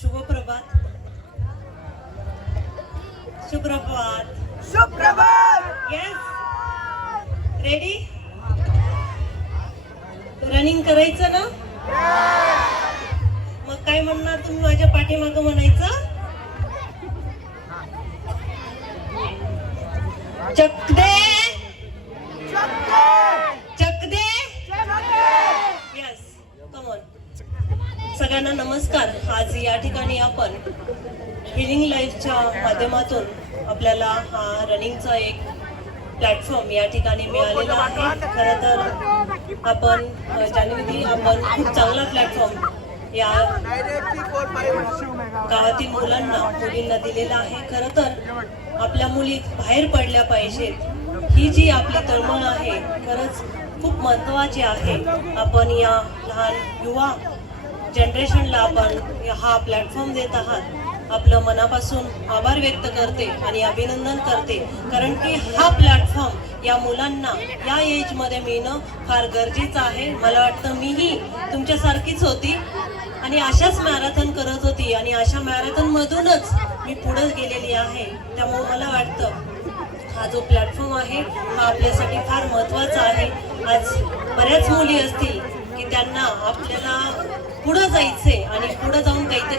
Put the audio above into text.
शुभप्रभात. सुप्रभात. सुप्रभात. Yes. Ready. Running करायचं ना. मग काय म्हणणार तुम्ही माझ्या पाठीमागं म्हणायचं चक दे चक दे. येस. Come on. सगळ्यांना नमस्कार. आज या ठिकाणी आपण हिलिंग लाईफच्या माध्यमातून आपल्याला हा रनिंगचा एक प्लॅटफॉर्म या ठिकाणी मिळालेला आहे. खरं तर आपण जानेवारी आपण खूप चांगला प्लॅटफॉर्म या गावातील मुलींना दिलेला आहे. खरं तर आपल्या मुली बाहेर पडल्या पाहिजेत. ही जी आपली तळमळ आहे खरंच खूप महत्त्वाची आहे. आपण या लहान युवा जनरेशनला आपण हा प्लॅटफॉर्म देत आहात. आपलं मनापासून आभार व्यक्त करते आणि अभिनंदन करते. कारण की हा प्लॅटफॉर्म या मुलांना या एजमध्ये मिळणं फार गरजेचं आहे. मला वाटतं मीही तुमच्यासारखीच होती आणि अशाच मॅरेथॉन करत होती आणि अशा मॅरेथॉनमधूनच मी पुढे गेलेली आहे. त्यामुळे मला वाटतं हा जो प्लॅटफॉर्म आहे हा आपल्यासाठी फार महत्त्वाचा आहे. आज बऱ्याच मुली असतील की त्यांना आपल्याला पुढं जायचे आणि पुढं जाऊन काहीतरी